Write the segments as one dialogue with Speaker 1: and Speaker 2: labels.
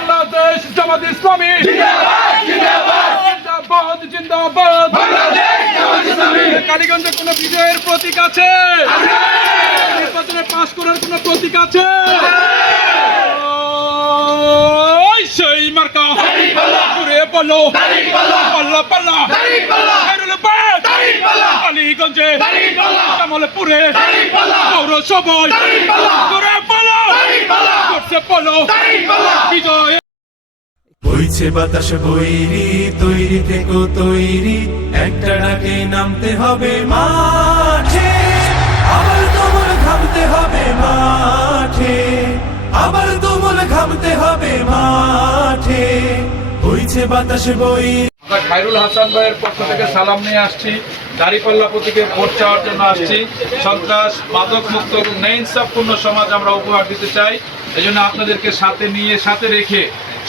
Speaker 1: বাংলাদেশ জামাত ইসলামী। জিন্দাবাদ জিন্দাবাদ। কালীগঞ্জে কোন বিজয়ের প্রতীক আছে? নির্বাচনে পাশ করার কোন প্রতীক আছে? ওই সেই মার্কা। ঘুরে বলো পাল্লা। পাল্লা কালীগঞ্জে। জামালপুরে পৌরসভায়। ঘুরে বলো করছে বলো। বিজয়।
Speaker 2: বইছে বাতাস বৈরি তৈরি থেকো তৈরি। একটা ডাকে নামতে হবে মাঠে আবার তোমার ঘামতে হবে মাঠে আবার তোমার ঘামতে হবে মাঠে। বইছে বাতাস
Speaker 1: আমরা খায়রুল হাসান ভাইয়ের পক্ষ থেকে সালাম নিয়ে আসছি। দাঁড়িপাল্লা প্রতীকে ভোট চাওয়ার জন্য আসছি। সন্ত্রাস মাদক মুক্ত এবং ন্যায়সাপূর্ণ সমাজ আমরা উপহার দিতে চাই। এই জন্য আপনাদেরকে সাথে নিয়ে সাথে রেখে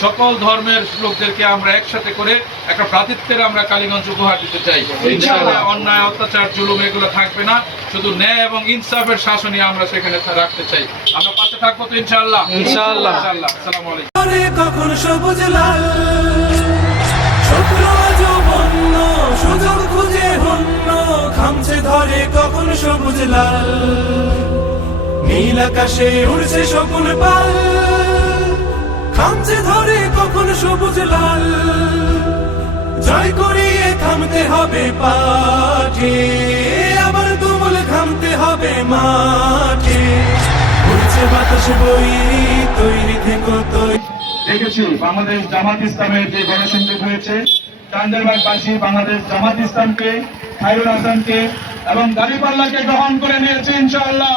Speaker 1: সকল ধর্মের লোকদেরকে আমরা একসাথে করে একটা প্রাতিত্বের আমরা কালীগঞ্জ উপহার দিতে চাই। ইনশাআল্লাহ। অন্যায় অত্যাচার জুলুম এগুলো থাকবে না। শুধু ন্যায় এবং ইনসাফের শাসনই আমরা সেখানে রাখতে চাই। আমরা পাশে থাকব তো ইনশাআল্লাহ। ইনশাআল্লাহ। ইনশাআল্লাহ। আসসালামু আলাইকুম।
Speaker 2: ধরে কখন সবুজ লাল সুযোগ খুঁজে খামছে ধরে কখন সবুজ লাল। নীল আকাশে উড়ছে শকুন পাল। খামছে ধরে কখন সবুজ লাল। জয় করিয়ে থামতে হবে পাঠে আবার তুমুল থামতে হবে মাঠে। উড়ছে বাতাস বই তৈরি থেকো তৈরি
Speaker 3: দেখেছি বাংলাদেশ জামাত ইসলামের যে গণসংযোগ হয়েছে চান্দেরবাগবাসী বাংলাদেশ জামাত ইসলামকে খায়রুল হাসানকে এবং দাঁড়িপাল্লাকে গ্রহণ করে নিয়েছে ইনশাআল্লাহ।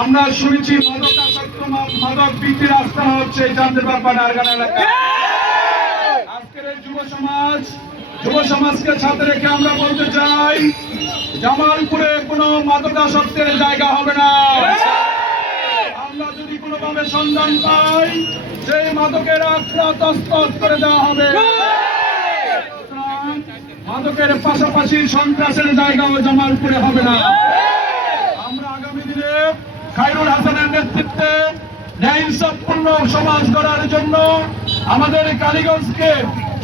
Speaker 3: আমরা শুনেছি মাদক আস্থানা হচ্ছে বা নারগানা এলাকায়। আজকের যুব সমাজ, যুব সমাজকে সাথে রেখে আমরা বলতে চাই, জামালপুরে কোনো মাদকাসক্তের জায়গা হবে না। আমরা যদি কোনোভাবে সন্ধান পাই মাদকের আখড়া তস্তত করে দেওয়া হবে। মাদকের পাশাপাশি সন্ত্রাসের জায়গাও জামালপুরে হবে না। আমরা আগামী দিনে খাইরুল হাসানের নেতৃত্বে ন্যায়সম্পূর্ণ সমাজ গড়ার জন্য আমাদের কালীগঞ্জকে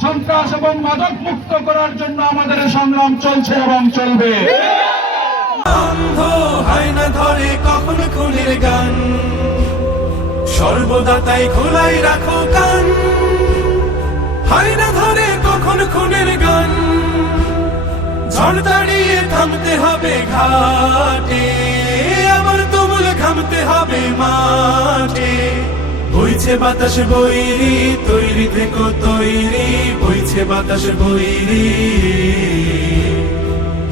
Speaker 3: সন্ত্রাস এবং মাদক মুক্ত করার জন্য আমাদের সংগ্রাম চলছে এবং চলবে।
Speaker 2: ধরে কখন খুনের গান। সর্বদা তাই খোলাই রাখো কান। হয় না ধরে কখন খুনের গান। ঝড় দাঁড়িয়ে থামতে হবে ঘাটে, আবার তুমুল থামতে হবে মাঠে। বইছে বাতাস বৈরি, তৈরি থেকো তৈরি, বইছে বাতাস বৈরি।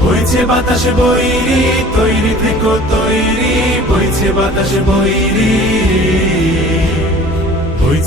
Speaker 2: বইছে বাতাস বৈরি, তৈরি থেকো তৈরি, বইছে বাতাস বৈরি।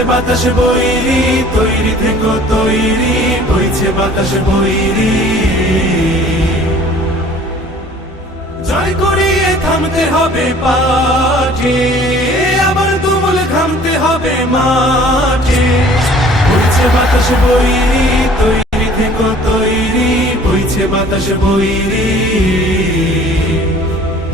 Speaker 2: বইছে বাতাস বৈরি, তৈরি থেকো তৈরি, বইছে বাতাস বইরি জয় করিয়ে থামতে হবে পাঠে আবার তুমুল থামতে হবে মাঠে। বইছে বাতাস বইরি তৈরি থেকো তৈরি, বইছে বাতাস বৈরি।